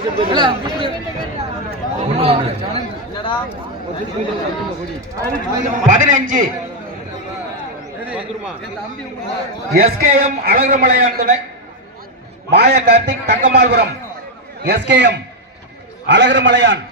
15 SKM Azhagumalaiyan துணை மாய Karthik தங்கமால்புரம் SKM Azhagumalaiyan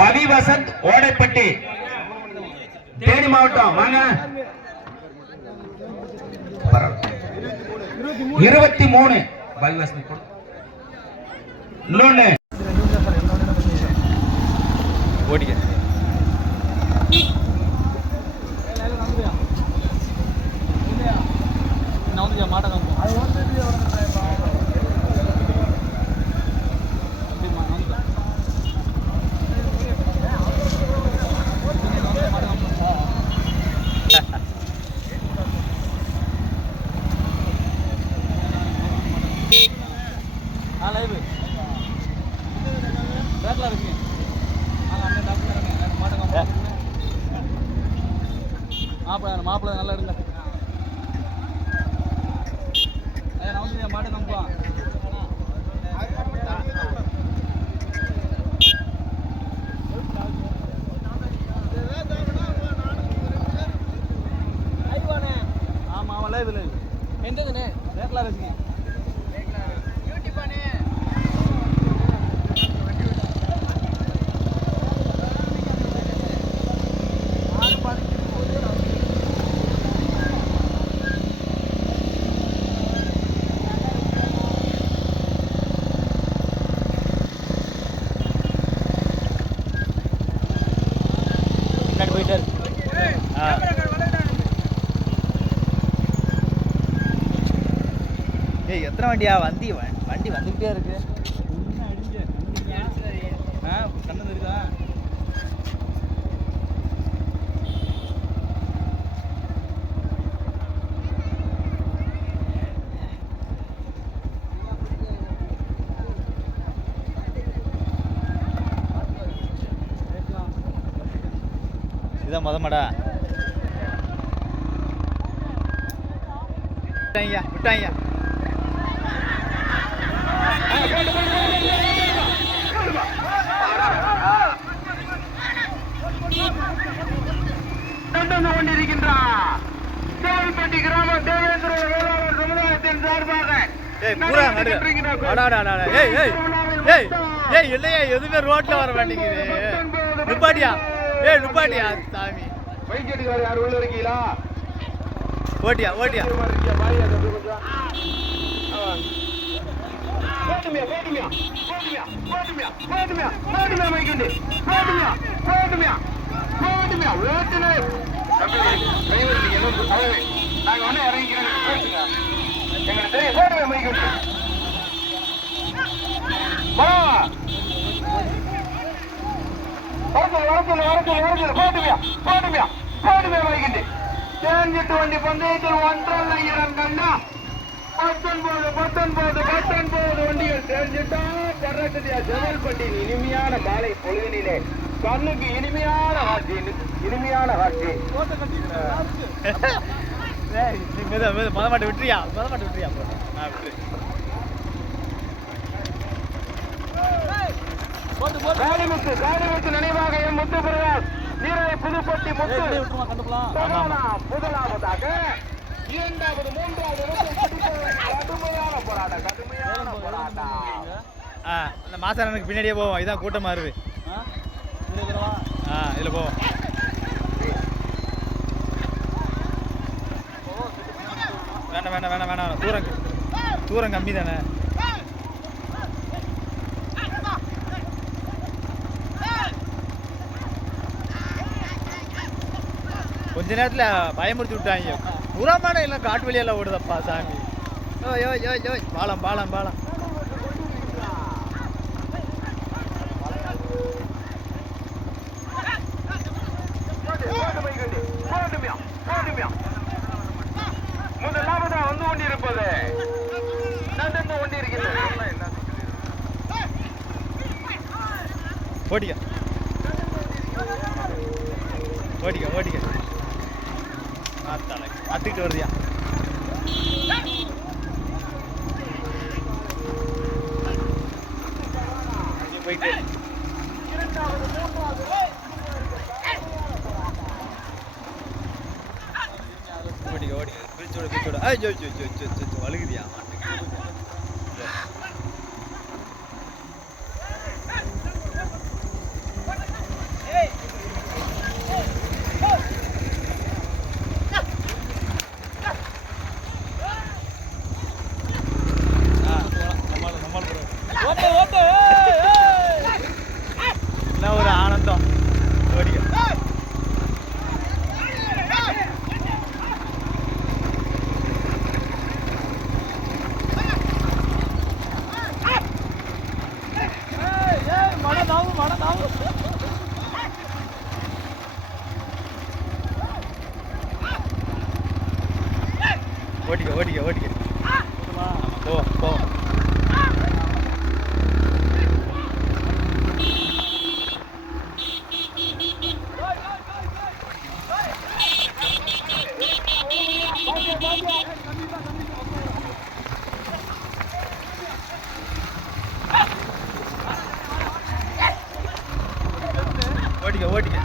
பவி வசந்த் ஓடைப்பட்டி தேனி மாவட்டம் வாங்க 23 பவி வசந்த் இன்னொன்னு ஓடிக்க மாப்பிள்ள நல்லா இருங்க மாடு நம்பா ஆமா ஆமா லைவ் லைவ் எந்ததுனே ரேக்லா ரசிங்க எத்தனை வண்டியா வண்டி வந்துகிட்டே இருக்கு கண்ணு இருக்கா இதான் மொதமாடா விட்டாங்க கொண்டிருக்கின்றார் தேவல்பட்டி கிராம தேவேந்திர வேளாளர் சமுதாயத்தின் சார்பாக எதுவுமே ரோட்ல வர மாட்டேங்குது நுப்பாட்டியா சாமி வைக்கெட்டுக்கார யார் உள்ள இருக்கீங்களா ஓட்டியா நாங்க வந்து இறங்கிக்கிறோம் எங்களுக்கு தெரியும் மைக்கு தேஞ்சிட்டு வண்டி பந்தயத்தில் 1.5 இடம் கண்டா 19 வண்டிகள் தேர்ந்துட்டா கர்நாடகா ஜெவல்பட்டியின் இனிமையான மாலை பொழுதினிலே கண்ணுக்கு இனிமையான காட்சி மதமாட்ட விட்டுறியா காளிமுத்து நினைவாக எம் முத்துபிரகாஷ் நீரை புதுப்பட்டி முத்து முதலாவதாக இரண்டாவது மூன்றாவது கடுமையான போராட்டம் அந்த மாசாரனுக்கு பின்னாடியே போவோம் இதான் கூட்டமா இருக்கு இதுல போவோம் வேணாம் தூரம் கம்மி தானே கொஞ்ச நேரத்துல பயமுறுத்தி விட்டாங்க புறமான எல்லாம் காட்டு வழியெல்லாம் ஓடுதப்பா சாமி பாலம் முதலாவதா வந்து கொண்டிருப்பது நடந்து கொண்டிருக்கிறது ஓடிக்க மாத்திட்டு வருதியா போயிட்டு ஓடிக்க ஓடிக்க பிரிச்சோட பிரிச்சோட வழுகுதியா ஒரு ஆனந்தம் ஓடிக்க ஓடிக்க ஓடிக்க ஓடிக்க போ போ ஓடிக்க ஓடிக்க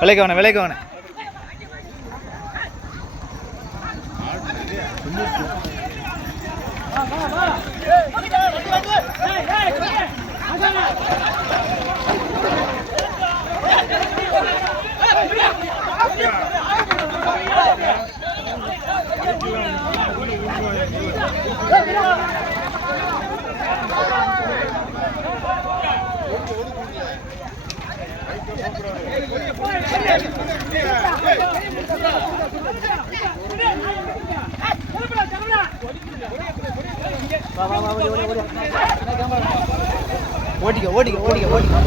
விலைக்கவன விலைக்கவன ஓடிக்க ஓடிக்க ஓடிக்க ஓடிக்க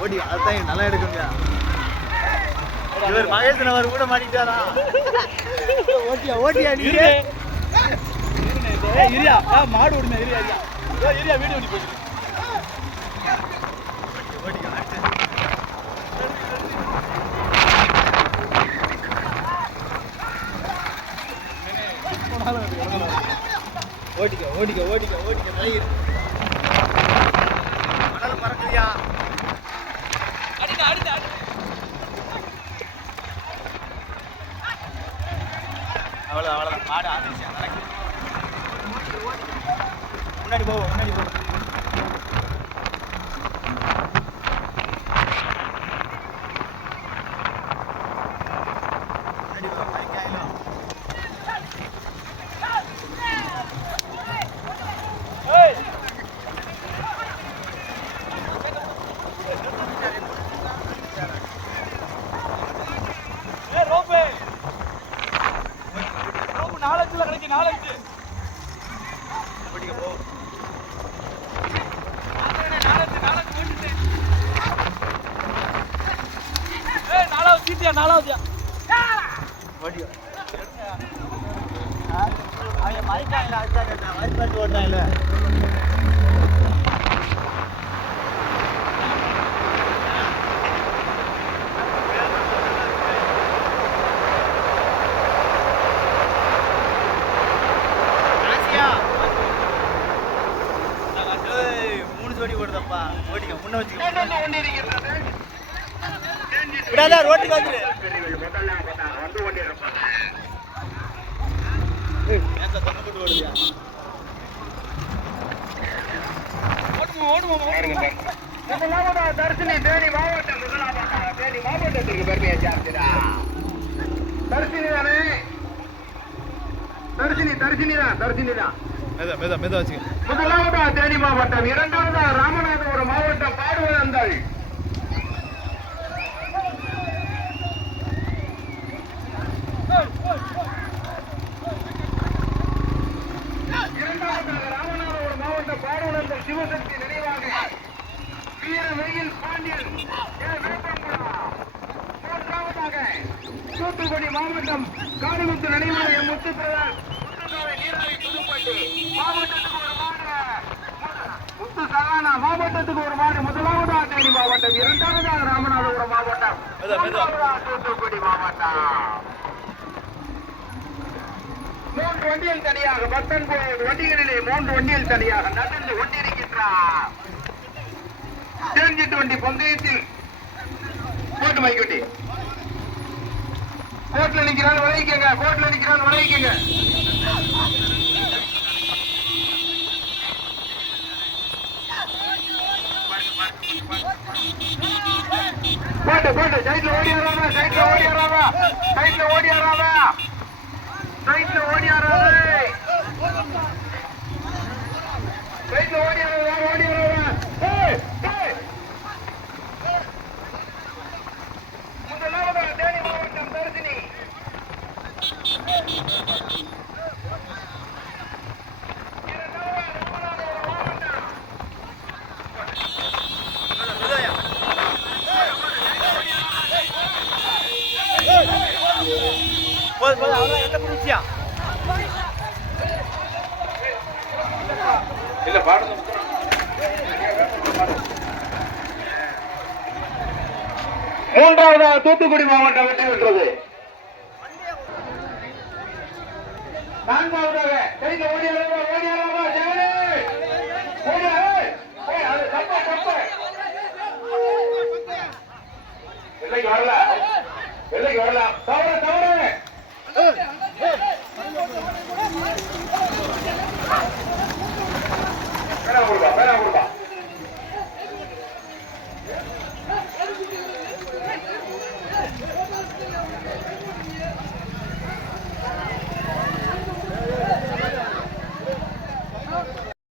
ஓடி அதுதான் நல்லா எடுக்குங்க இவர் மகேசன் அவர் கூட மாட்டிட்டாரா ஓட்டியா ஓட்டியா நீங்க இரியா மாடு ஓடுங்க இரியா இரியா இரியா வீடியோ ஓடி போயிடு ஓடிக்க ஓடிக்க ஓடிக்க ஓடிக்க மயிர் மணல் மறக்குதியா அடிக்க அடிக்க அடி அவ்வளோ அவ்வளோதான் மாடு ஆதிரிச்சா நடக்குது முன்னாடி போவோம் முன்னாடி போவோம் ரோட்டுக்கு வந்துரு தர்சினி தேனி மாவட்டம் முதலாவதாக தேனி மாவட்டத்திற்கு பெருமையை சேர்க்கிறார் தர்சினிதான். மெதுவா வச்சுக்க. முதலாவதா தேனி மாவட்டம், இரண்டாவதா ராமநாதபுரம் மாவட்டம் பாடுவதந்தல். இரண்டாவதாக ராமநாதபுரம் மாவட்டம் பாடுவதந்தல் சிவசக்தி நினைவாக வீரவேயில் பாண்டியன் மூன்றாவதாக தூத்துக்குடி மாவட்டம் காரிமுத்து நினைவாக முத்துப்பிரதான் நீராவி புதுப்பட்டி மாவட்டத்துக்கு ஒரு மாடு முத்து சகானா மாவட்டத்துக்கு ஒரு மாடு. முதலாவதா தேனி மாவட்டம், இரண்டாவதாக ராமநாதபுரம் மாவட்டம், மூன்றாவதா தூத்துக்குடி மாவட்டம். 3 வண்டியில் தனியாக 19 வண்டிகளிலே 3 வண்டியில் தனியாக நடந்து கொண்டிருக்கின்றார். தேஞ்சிட்டு வண்டி பந்தயத்தில் போட்டு மைக்கொட்டி கோட்ல நிக்கிறான் விளைவிக்கங்க, கோட்ல நிக்கிறான் விளைவிக்கங்க. போட்டு போட்டு சைட்ல ஓடியாராவா, சைட்ல ஓடியாராவா, சைட்ல ஓடியாராவா, சைட்ல ஓடியாராவா, சைட்ல ஓடியாராவா, ஓடியாராவா. முதலாவதாக தேனி மாவட்டம் தர்சினி, இல்ல பாடுங்க. மூன்றாவதாக தூத்துக்குடி மாவட்டம் வெற்றி பெற்றது. நான்காவதாக கையில் ஓடியாரு